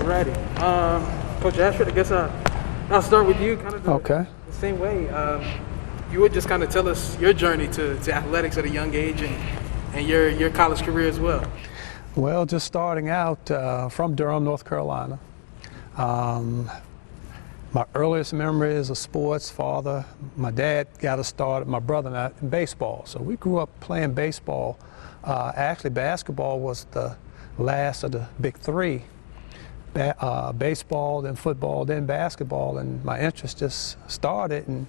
Alrighty. Coach Ashford, I guess I'll start with you, kind of the same way. You would just kind of tell us your journey to athletics at a young age and your college career as well. Well, just starting out from Durham, North Carolina. My earliest memory is of sports. Father, my dad got us started, my brother and I, in baseball. So we grew up playing baseball. Actually, basketball was the last of the big three. Baseball, then football, then basketball, and my interest just started, and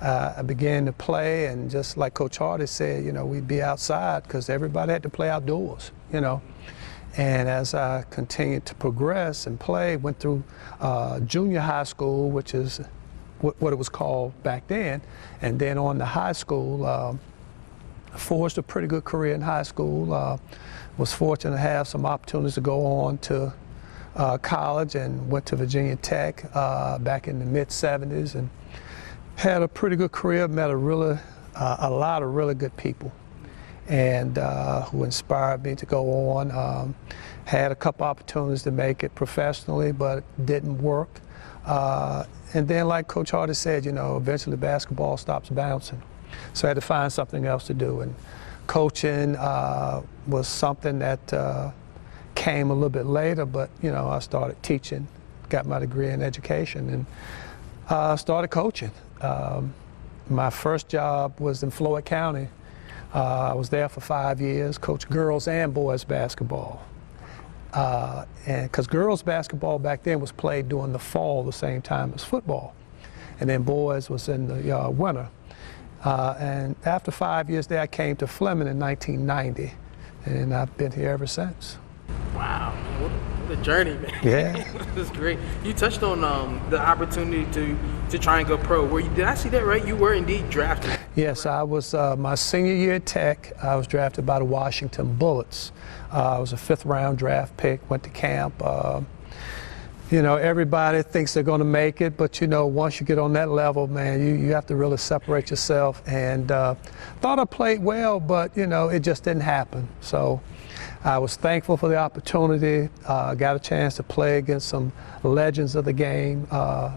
I began to play, and just like Coach Hardy said, you know, we'd be outside because everybody had to play outdoors, you know. And as I continued to progress and play, went through junior high school, which is what it was called back then, and then on to high school, forged a pretty good career in high school. Was fortunate to have some opportunities to go on to college, and went to Virginia Tech back in the mid-'70s, and had a pretty good career, met a lot of really good people, and who inspired me to go on. Had a couple opportunities to make it professionally, but it didn't work. And then, like Coach Hardy said, you know, eventually basketball stops bouncing. So I had to find something else to do. And coaching was something that came a little bit later, but, you know, I started teaching, got my degree in education, and started coaching. My first job was in Floyd County. I was there for 5 years, coached girls and boys basketball. And because girls basketball back then was played during the fall the same time as football. And then boys was in the winter. And after 5 years there, I came to Fleming in 1990. And I've been here ever since. Wow, what a journey, man. Yeah. That's great. You touched on the opportunity to try and go pro. Did I see that right? You were indeed drafted. Yes, I was my senior year at Tech. I was drafted by the Washington Bullets. I was a 5th round draft pick, went to camp. You know, everybody thinks they're going to make it, but, you know, once you get on that level, man, you have to really separate yourself. And thought I played well, but, you know, it just didn't happen. So I was thankful for the opportunity. Got a chance to play against some legends of the game,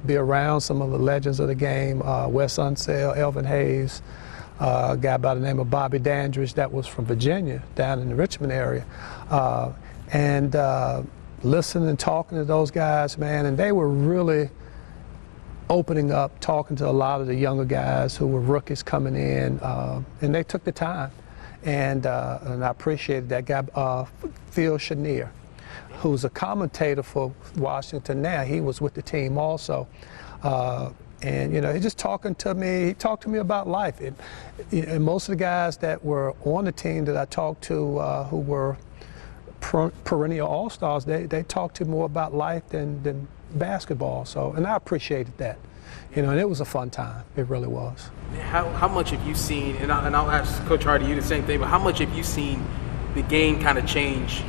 be around some of the legends of the game, Wes Unseld, Elvin Hayes, a guy by the name of Bobby Dandridge that was from Virginia, down in the Richmond area. And listening and talking to those guys, man, and they were really opening up, talking to a lot of the younger guys who were rookies coming in, and they took the time. And I appreciated that guy, Phil Chenier, who's a commentator for Washington now. He was with the team also. And, you know, he just talking to me, he talked to me about life. And most of the guys that were on the team that I talked to who were perennial all-stars, they talked to me more about life than basketball. So, and I appreciated that. You know, and it was a fun time. It really was. How much have you seen, and I'll ask Coach Hardy you the same thing, but how much have you seen the game kind of change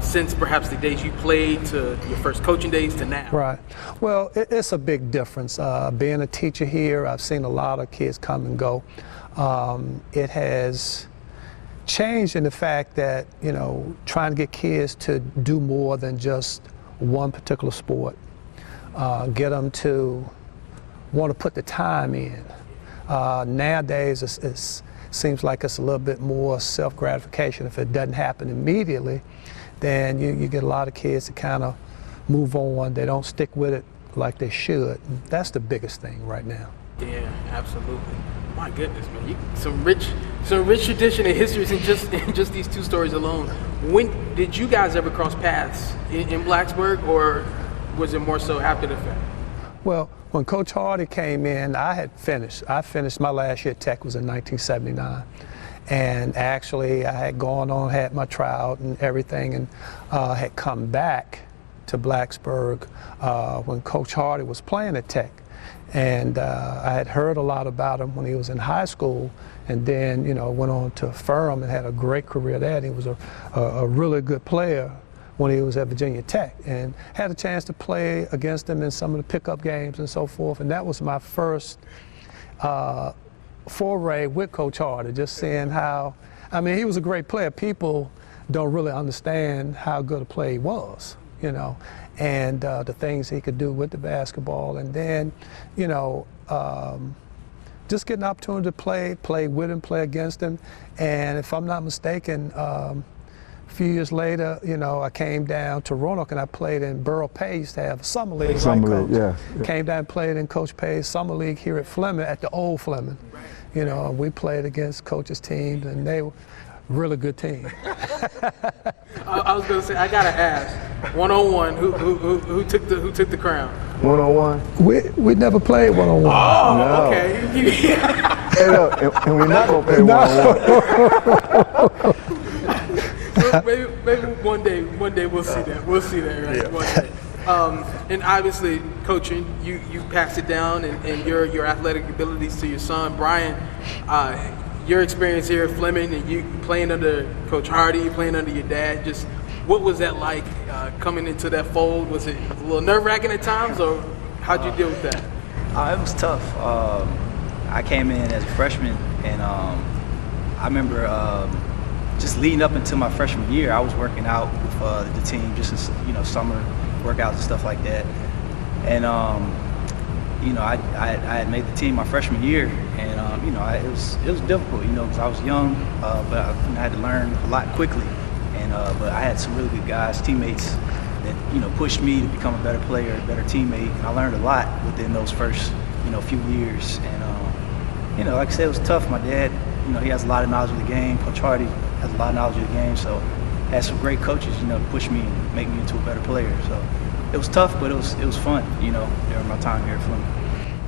since perhaps the days you played to your first coaching days to now? Right. Well, it's a big difference. Being a teacher here, I've seen a lot of kids come and go. It has changed in the fact that, you know, trying to get kids to do more than just one particular sport, get them to want to put the time in. Nowadays, it seems like it's a little bit more self-gratification. If it doesn't happen immediately, then you get a lot of kids to kind of move on. They don't stick with it like they should. And that's the biggest thing right now. Yeah, absolutely. My goodness, man, some rich tradition and histories in just these 2 stories alone. When did you guys ever cross paths in Blacksburg, or was it more so after the fact? Well, when Coach Hardy came in, I finished my last year at Tech was in 1979. And actually, I had gone on, had my tryout and everything, and had come back to Blacksburg when Coach Hardy was playing at Tech. And I had heard a lot about him when he was in high school, and then, you know, went on to Ferrum and had a great career there. And he was a really good player when he was at Virginia Tech, and had a chance to play against him in some of the pickup games and so forth. And that was my first foray with Coach Hardy, just seeing how, I mean, he was a great player. People don't really understand how good a player he was, you know. and the things he could do with the basketball. And then, you know, just get an opportunity to play with him, play against him. And if I'm not mistaken, a few years later, you know, I came down to Roanoke and I played in Borough Page to have a summer league. Summer league, yeah. Came down and played in Coach Pay's summer league here at Fleming, at the old Fleming. You know, we played against Coach's teams, and they were really good team. I was gonna say, I gotta ask, one-on-one, who took the crown? One-on-one. We never played one-on-one. Oh, No. okay. Hey, look, and we're not gonna play one-on-one. maybe one day we'll see that. We'll see that, right? Yeah. One day. And obviously, coaching, you passed it down, and your athletic abilities to your son, Brian. Your experience here at Fleming, and you playing under Coach Hardy, playing under your dad. Just what was that like coming into that fold? Was it a little nerve-wracking at times, or how'd you deal with that? It was tough. I came in as a freshman, and I remember just leading up into my freshman year, I was working out with the team, just as, you know, summer workouts and stuff like that. And you know, I had made the team my freshman year, and you know, it was difficult, you know, because I was young, but I had to learn a lot quickly. And but I had some really good guys, teammates, that, you know, pushed me to become a better player, a better teammate. And I learned a lot within those first, you know, few years. And you know, like I said, it was tough. My dad, you know, he has a lot of knowledge of the game. Coach Hardy has a lot of knowledge of the game, so I had some great coaches, you know, to push me and make me into a better player. So it was tough, but it was fun, you know, during my time here at Fleming.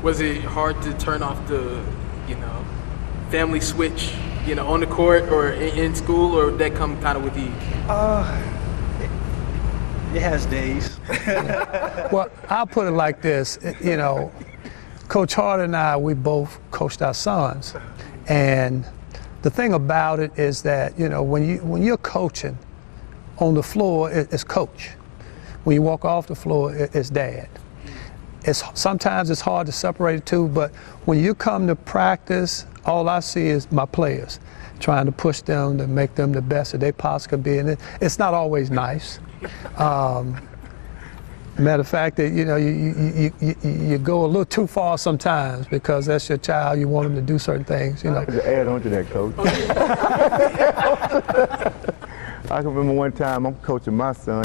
Was it hard to turn off the, you know, family switch, you know, on the court or in school, or did that come kind of with you? It has days. Well, I'll put it like this, you know, Coach Hardy and I, we both coached our sons. And the thing about it is that, you know, when you're coaching on the floor, it's coach. When you walk off the floor, it's dad. Sometimes it's hard to separate the two, but when you come to practice, all I see is my players, trying to push them to make them the best that they possibly could be. And it's not always nice. Matter of fact, that, you know, you go a little too far sometimes because that's your child. You want them to do certain things, you know. To add on to that, Coach. I can remember one time I'm coaching my son,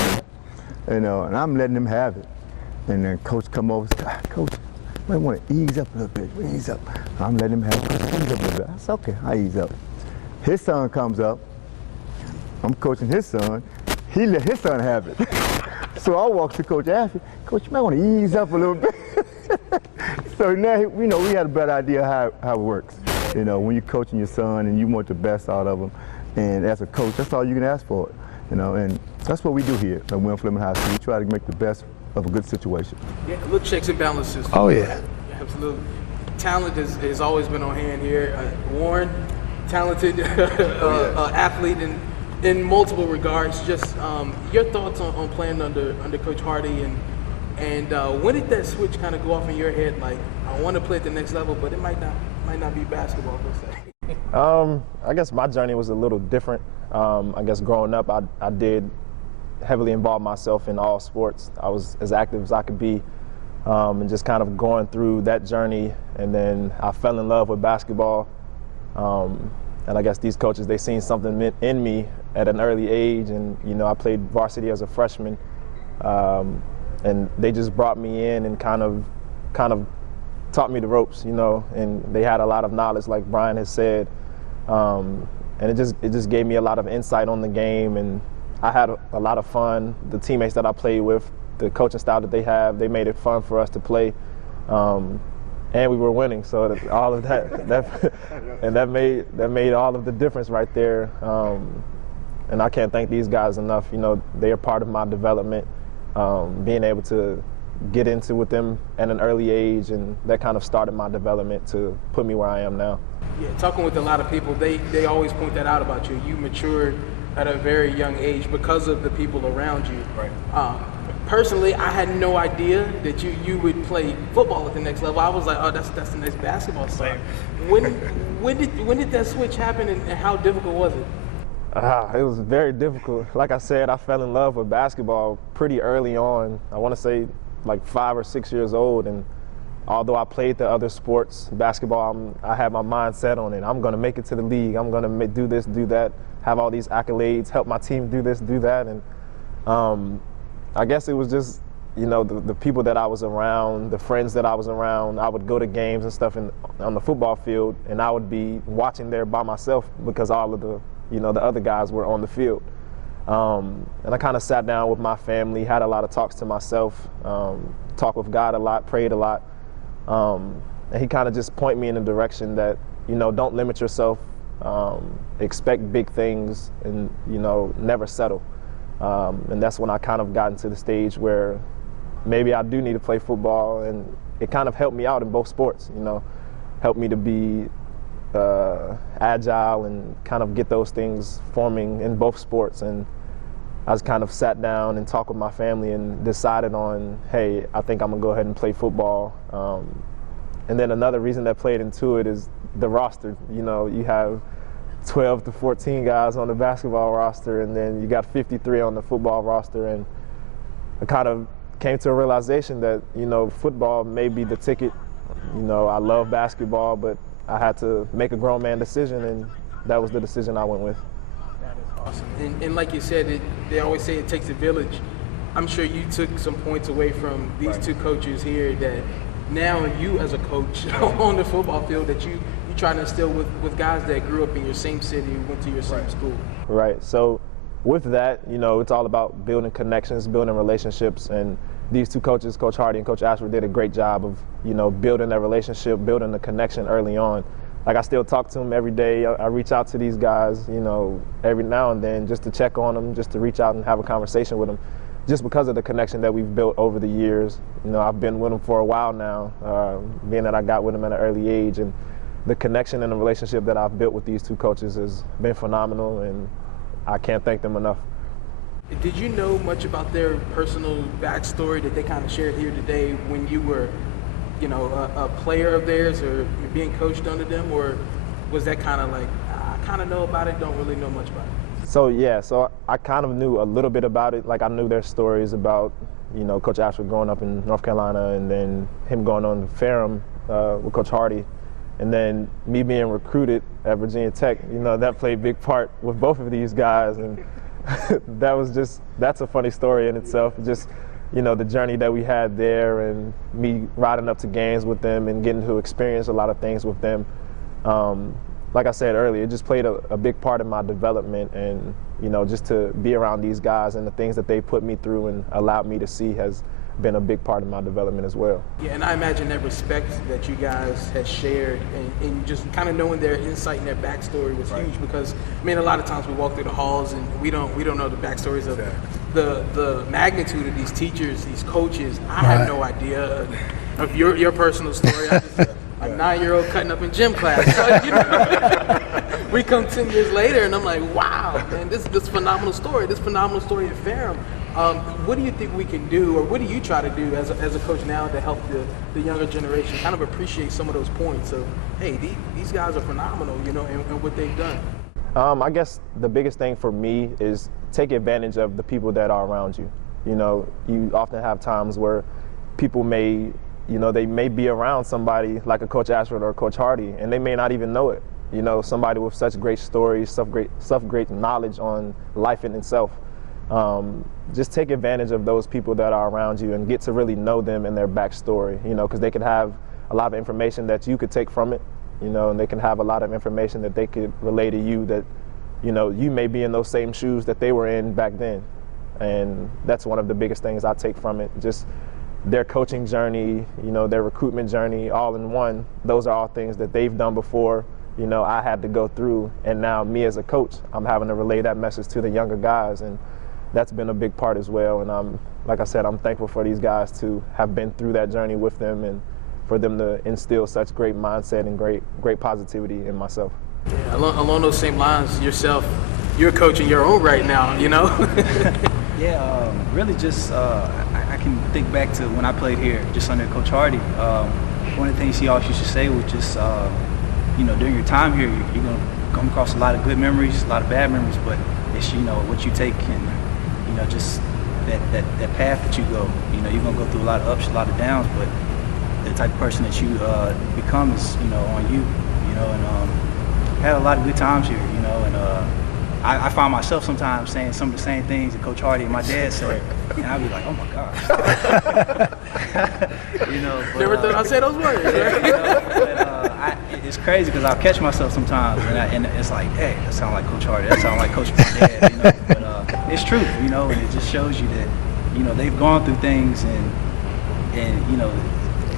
and I'm letting him have it. And then Coach come over and said, Coach, you might want to ease up a little bit, ease up. I'm letting him have it. Coach, ease up a little bit. I said, okay, I ease up. His son comes up. I'm coaching his son. He let his son have it. So I walked to Coach Ashley. Coach, you might want to ease up a little bit. So now, you know, we had a better idea how it works. You know, when you're coaching your son and you want the best out of him, and as a coach, that's all you can ask for. You know, and that's what we do here at William Fleming High School. We try to make the best of a good situation. Yeah, little checks and balances. Oh, yeah. Absolutely. Talent has always been on hand here. Warren, talented athlete in multiple regards. Just your thoughts on playing under Coach Hardy, and when did that switch kind of go off in your head? Like, I want to play at the next level, but it might not be basketball per se. I guess my journey was a little different. I guess growing up, I did heavily involve myself in all sports. I was as active as I could be, and just kind of going through that journey. And then I fell in love with basketball. And I guess these coaches, they seen something in me at an early age. And, you know, I played varsity as a freshman. And they just brought me in and kind of taught me the ropes, you know, and they had a lot of knowledge, like Brian has said. And it just gave me a lot of insight on the game, and I had a lot of fun. The teammates that I played with, the coaching style that they have, they made it fun for us to play. And we were winning, so all of that made all of the difference right there. And I can't thank these guys enough. You know, they are part of my development. Being able to get into with them at an early age, and that kind of started my development to put me where I am now. Yeah, talking with a lot of people, they always point that out about you. You matured at a very young age because of the people around you. Right. Personally, I had no idea that you would play football at the next level. I was like, oh, that's the next basketball star. When did that switch happen, and how difficult was it? It was very difficult. Like I said, I fell in love with basketball pretty early on. I want to say like 5 or 6 years old. And although I played the other sports, basketball, I had my mind set on it. I'm going to make it to the league. I'm going to do this, do that, have all these accolades, help my team do this, do that. And I guess it was just, you know, the people that I was around, the friends that I was around. I would go to games and stuff on the football field, and I would be watching there by myself because all of the, you know, the other guys were on the field. And I kind of sat down with my family, had a lot of talks to myself, talked with God a lot, prayed a lot. And he kind of just pointed me in the direction that, you know, don't limit yourself, expect big things, and, you know, never settle. And that's when I kind of got into the stage where maybe I do need to play football, and it kind of helped me out in both sports, you know, helped me to be agile and kind of get those things forming in both sports. And I just kind of sat down and talked with my family and decided on, hey, I think I'm gonna go ahead and play football. And then another reason that played into it is the roster. You know, you have 12 to 14 guys on the basketball roster, and then you got 53 on the football roster. And I kind of came to a realization that, you know, football may be the ticket. You know, I love basketball, but I had to make a grown man decision, and that was the decision I went with. That is awesome. And like you said, they always say it takes a village. I'm sure you took some points away from these two coaches here that now you as a coach on the football field that you try to instill with guys that grew up in your same city, went to your same school. Right. So with that, you know, it's all about building connections, building relationships, and these two coaches, Coach Hardy and Coach Ashford, did a great job of, you know, building that relationship, building the connection early on. Like, I still talk to them every day. I reach out to these guys, you know, every now and then just to check on them, just to reach out and have a conversation with them, just because of the connection that we've built over the years. You know, I've been with them for a while now, being that I got with them at an early age, and the connection and the relationship that I've built with these two coaches has been phenomenal, and I can't thank them enough. Did you know much about their personal backstory that they kind of shared here today when you were, you know, a player of theirs or being coached under them, or was that kind of like, I kind of know about it, don't really know much about it? So yeah, so I kind of knew a little bit about it. Like, I knew their stories about, you know, Coach Ashford growing up in North Carolina, and then him going on to Ferrum with Coach Hardy, and then me being recruited at Virginia Tech. You know, that played a big part with both of these guys, and that's a funny story in itself. Just, you know, the journey that we had there, and me riding up to games with them and getting to experience a lot of things with them. Like I said earlier, it just played a big part in my development, and, you know, just to be around these guys and the things that they put me through and allowed me to see has been a big part of my development as well. Yeah, and I imagine that respect that you guys had shared and just kind of knowing their insight and their backstory was huge, because, I mean, a lot of times we walk through the halls and we don't know the backstories of the magnitude of these teachers, these coaches. I have no idea of your personal story. I just, a 9-year-old cutting up in gym class. So, you know, we come 10 years later, and I'm like, wow, man, this phenomenal story at Ferrum. What do you think we can do, or what do you try to do as a coach now to help the younger generation kind of appreciate some of those points of, hey, these guys are phenomenal, you know, and what they've done? I guess the biggest thing for me is take advantage of the people that are around you. You know, you often have times where people may, you know, they may be around somebody like a Coach Ashford or a Coach Hardy, and they may not even know it. You know, somebody with such great stories, such great knowledge on life in itself. Just take advantage of those people that are around you and get to really know them and their backstory, you know, because they can have a lot of information that you could take from it, you know, and they can have a lot of information that they could relay to you that, you know, you may be in those same shoes that they were in back then. And that's one of the biggest things I take from it. Just their coaching journey, you know, their recruitment journey, all in one. Those are all things that they've done before, you know, I had to go through. And now me as a coach, I'm having to relay that message to the younger guys. And that's been a big part as well. And like I said, I'm thankful for these guys to have been through that journey with them, and for them to instill such great mindset and great positivity in myself. Yeah, along those same lines, yourself, you're coaching your own right now, you know? Yeah, really just, I can think back to when I played here, just under Coach Hardy. One of the things he always used to say was just, you know, during your time here, you're going to come across a lot of good memories, a lot of bad memories, but it's, you know, what you take and, you know, just that path that you go. You know, you're gonna go through a lot of ups, a lot of downs, but the type of person that you become is, you know, on you. You know, and had a lot of good times here. You know, and I find myself sometimes saying some of the same things that Coach Hardy and my dad said, and I'd be like, oh my gosh. You know, but, Never thought I'd say those words. Right? you know, but, it's crazy because I'll catch myself sometimes, and it's like, hey, that sounds like Coach Hardy, that sounds like Coach my dad. You know, but it's true. You know, and it just shows you that, you know, they've gone through things, and you know,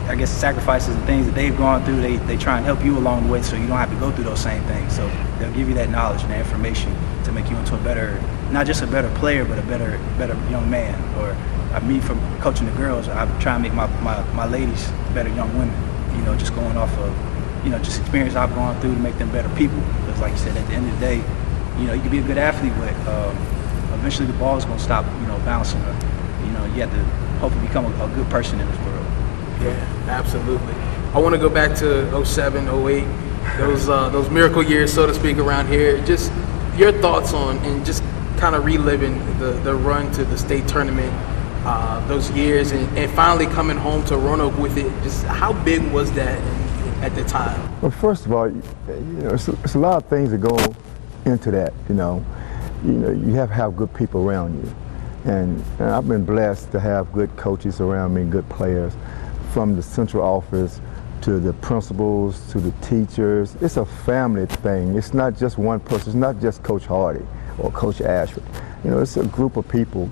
I guess sacrifices and things that they've gone through, they try and help you along the way so you don't have to go through those same things. So they'll give you that knowledge and that information to make you into a better, not just a better player, but a better young man. Or me, from coaching the girls, I try and make my ladies better young women, you know, just going off of, you know, just experience I've gone through to make them better people. Because like you said, at the end of the day, you know, you can be a good athlete, but eventually the ball is going to stop, you know, bouncing. Or, you know, you have to hopefully become a good person in this world. Yeah, absolutely. I want to go back to 07, 08, those miracle years, so to speak, around here. Just your thoughts on, and just kind of reliving the run to the state tournament, those years, and finally coming home to Roanoke with it. Just how big was that at the time? Well, first of all, you know, it's a lot of things that go into that. You know, you have to have good people around you, and I've been blessed to have good coaches around me, good players, from the central office to the principals to the teachers. It's a family thing. It's not just one person. It's not just Coach Hardy or Coach Ashford. You know, it's a group of people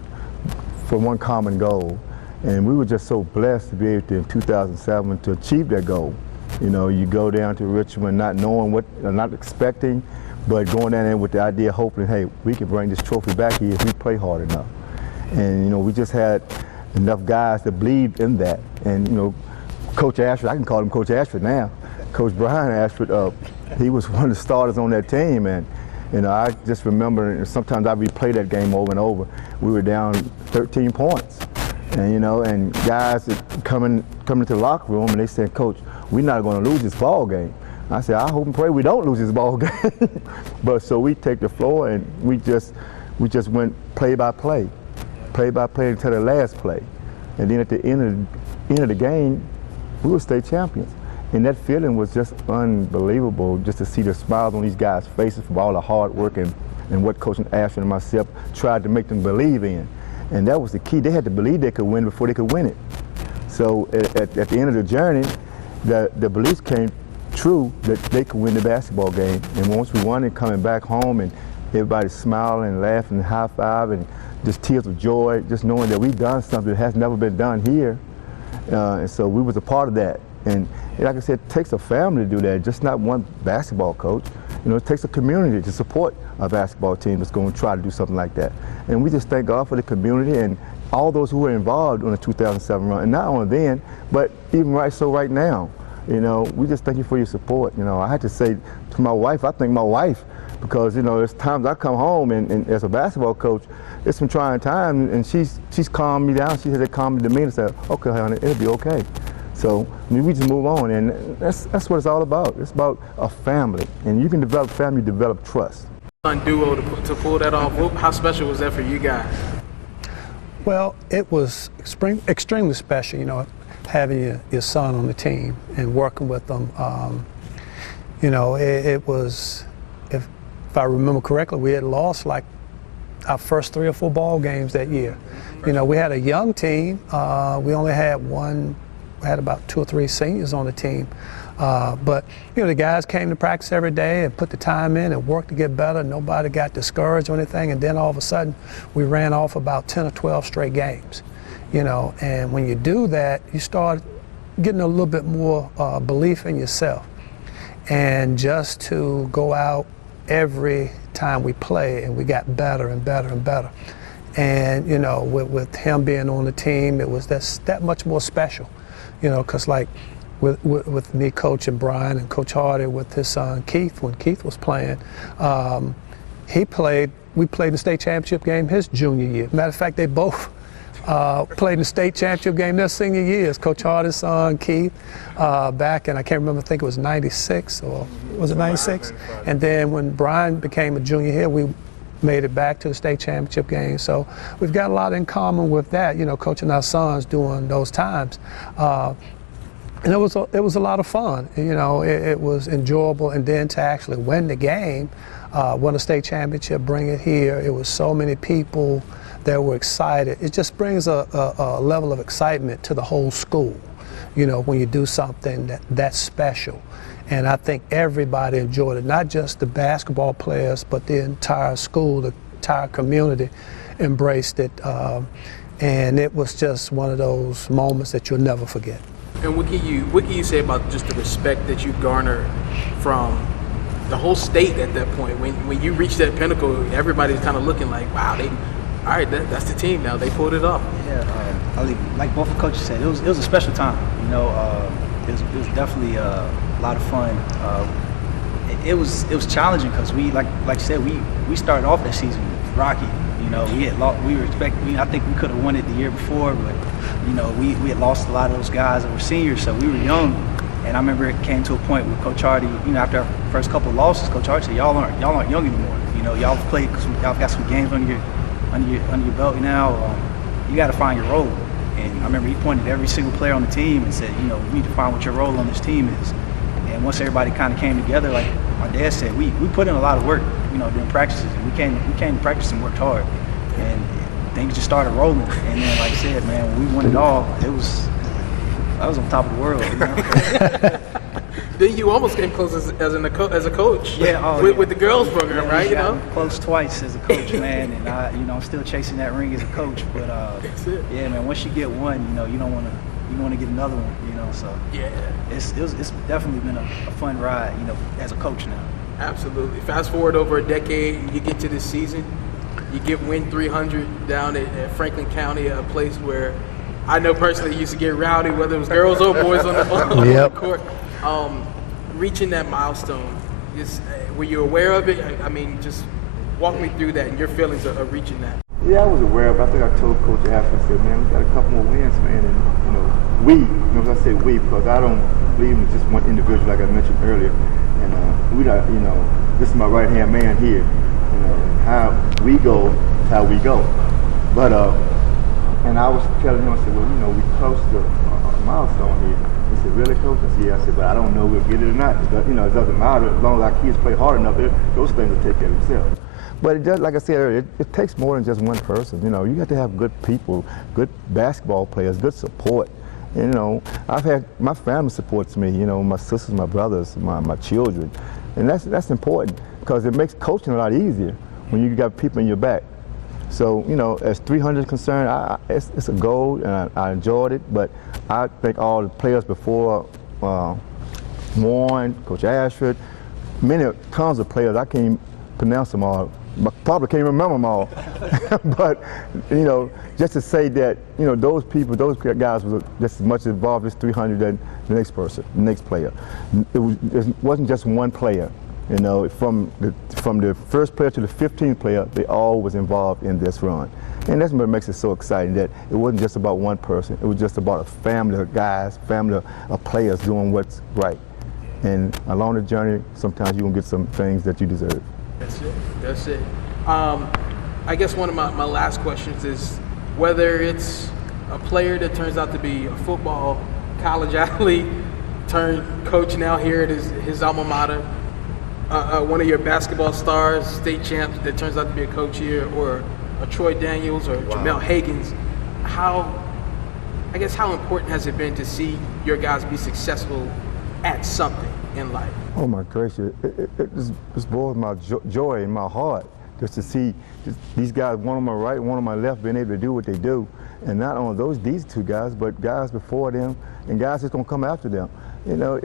for one common goal. And we were just so blessed to be able to, in 2007, to achieve that goal. You know, you go down to Richmond not knowing what, not expecting, but going down there with the idea, hoping, hey, we can bring this trophy back here if we play hard enough. And, you know, we just had enough guys to believe in that. And, you know, Coach Ashford, I can call him Coach Ashford now. Coach Brian Ashford, he was one of the starters on that team. And, you know, I just remember, sometimes I replay that game over and over. We were down 13 points. And, you know, and guys coming into the locker room and they said, Coach, we're not going to lose this ball game. I said, I hope and pray we don't lose this ball game. But so we take the floor and we just went play by play until the last play. And then at the end of the game, we were state champions. And that feeling was just unbelievable, just to see the smiles on these guys' faces from all the hard work and what Coach Ashford and myself tried to make them believe in. And that was the key. They had to believe they could win before they could win it. So at the end of the journey, the beliefs came true that they could win the basketball game. And once we won it, coming back home and everybody smiling and laughing and high-fiving, just tears of joy, just knowing that we've done something that has never been done here. And so we was a part of that. And like I said, it takes a family to do that, just not one basketball coach. You know, it takes a community to support a basketball team that's going to try to do something like that. And we just thank God for the community and all those who were involved in the 2007 run. And not only then, but even right now. You know, we just thank you for your support. You know, I had to say to my wife, I thank my wife, because, you know, there's times I come home and as a basketball coach, it's some trying time, and she's calmed me down. She has that calm demeanor and said, okay, honey, it'll be okay. So, I mean, we just move on, and that's what it's all about. It's about a family, and you can develop family, develop trust. Duo to pull that off. How special was that for you guys? Well, it was extremely special, you know, having your son on the team and working with them. You know, it was, if I remember correctly, we had lost like our first 3 or 4 ball games that year. You know, we had a young team. We only had about 2 or 3 seniors on the team. But, you know, the guys came to practice every day and put the time in and worked to get better. Nobody got discouraged or anything. And then all of a sudden, we ran off about 10 or 12 straight games. You know, and when you do that, you start getting a little bit more belief in yourself. And just to go out every time we play, and we got better and better and better. And, you know, with him being on the team, it was that much more special. You know, because like with me coaching Brian and Coach Hardy with his son Keith, when Keith was playing, we played the state championship game his junior year. Matter of fact, they both Played in the state championship game their senior years. Coach Hardy's son, Keith, back in, I can't remember, I think it was 96, or was it 96? And then when Brian became a junior here, we made it back to the state championship game. So we've got a lot in common with that, you know, coaching our sons during those times. And it was a lot of fun. You know, it was enjoyable. And then to actually win the game, win a state championship, bring it here. It was so many people that were excited. It just brings a level of excitement to the whole school, you know, when you do something that's special. And I think everybody enjoyed it, not just the basketball players, but the entire school, the entire community embraced it. And it was just one of those moments that you'll never forget. And what can you say about just the respect that you garnered from the whole state at that point? When you reached that pinnacle, everybody's kind of looking like, wow, all right, that's the team now. They pulled it off. Yeah, like both the coaches said, it was a special time. You know, it was definitely a lot of fun. It was challenging because we, like you said, we started off that season rocky. You know, I think we could have won it the year before, but you know, we had lost a lot of those guys that were seniors, so we were young. And I remember it came to a point with Coach Hardy, you know, after our first couple of losses, Coach Hardy said, y'all aren't young anymore. You know, y'all played, y'all got some games under your belt now. You got to find your role. And I remember he pointed at every single player on the team and said, you know, we need to find what your role on this team is. And once everybody kind of came together, like my dad said, we put in a lot of work, you know, during practices. And we came to practice and worked hard. And things just started rolling. And then, like I said, man, when we won it all, I was on top of the world. You know? Then you almost came close as a coach. Yeah, with the girls program, right? You know, close twice as a coach, man, and I'm still chasing that ring as a coach. But yeah, man, once you get one, you know, you want to get another one, you know. So yeah, it's definitely been a fun ride, you know, as a coach now. Absolutely. Fast forward over a decade, you get to this season, you get win 300 down at Franklin County, a place where I know personally used to get rowdy, whether it was girls or boys on the court. Reaching that milestone, were you aware of it? I mean, just walk me through that and your feelings of reaching that. Yeah, I was aware of it. I think I told Coach Ashford, I said, man, we got a couple more wins, man. And, you know, I say we, because I don't believe in just one individual, like I mentioned earlier. And we got, you know, this is my right-hand man here. You know, how we go is how we go. But, and I was telling him, I said, well, you know, we close to a milestone here. He said, really, Coach? I said, yeah. I said, but I don't know if we'll get it or not. You know, it doesn't matter. As long as our kids play hard enough, those things will take care of themselves. But it does, like I said earlier, it takes more than just one person. You know, you have to have good people, good basketball players, good support. And, you know, my family supports me, you know, my sisters, my brothers, my children. And that's important because it makes coaching a lot easier when you got people in your back. So, you know, as 300 is concerned, it's a goal, and I enjoyed it. But I think all the players before Warren, Coach Ashford, tons of players, I can't pronounce them all. I probably can't remember them all. But, you know, just to say that, you know, those guys were just as much involved as 300 than the next person, the next player. It wasn't just one player. You know, from the first player to the 15th player, they all was involved in this run. And that's what makes it so exciting, that it wasn't just about one person. It was just about a family of guys, family of players doing what's right. And along the journey, sometimes you're going to get some things that you deserve. That's it. I guess one of my last questions is whether it's a player that turns out to be a football college athlete turned coach now here at his alma mater, one of your basketball stars, state champs that turns out to be a coach here, or a Troy Daniels or Jamel Higgins, how important has it been to see your guys be successful at something in life? Oh my gracious, it just boils my joy in my heart just to see these guys, one on my right, one on my left, being able to do what they do. And not only these two guys, but guys before them and guys that's going to come after them. You know,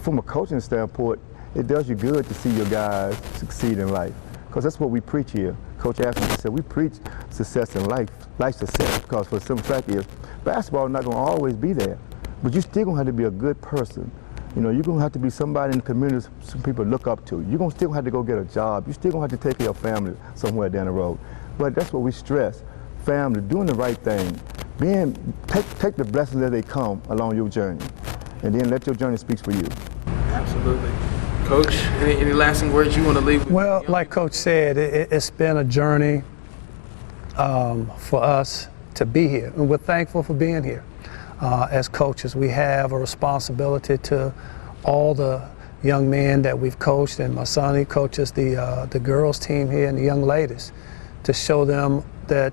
from a coaching standpoint, it does you good to see your guys succeed in life, because that's what we preach here. Coach Ashford said we preach success in life success, because for the simple fact is basketball is not going to always be there, but you still going to have to be a good person. You know, you're going to have to be somebody in the community some people look up to. You're going to still have to go get a job. You're still going to have to take care of your family somewhere down the road. But that's what we stress. family, doing the right thing, take the blessings as they come along your journey, and then let your journey speak for you. Absolutely. Coach, any lasting words you want to leave with? Well, like Coach said, it's been a journey for us to be here, and we're thankful for being here. As coaches, we have a responsibility to all the young men that we've coached, and my son, he coaches the girls team here and the young ladies, to show them that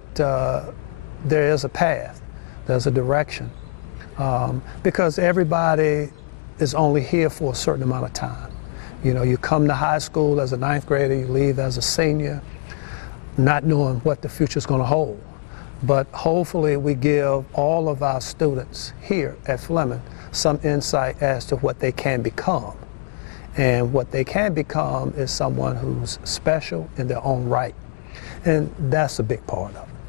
there is a path, there's a direction, because everybody is only here for a certain amount of time. You know, you come to high school as a 9th grader, you leave as a senior, not knowing what the future's going to hold. But hopefully we give all of our students here at Fleming some insight as to what they can become. And what they can become is someone who's special in their own right. And that's a big part of it.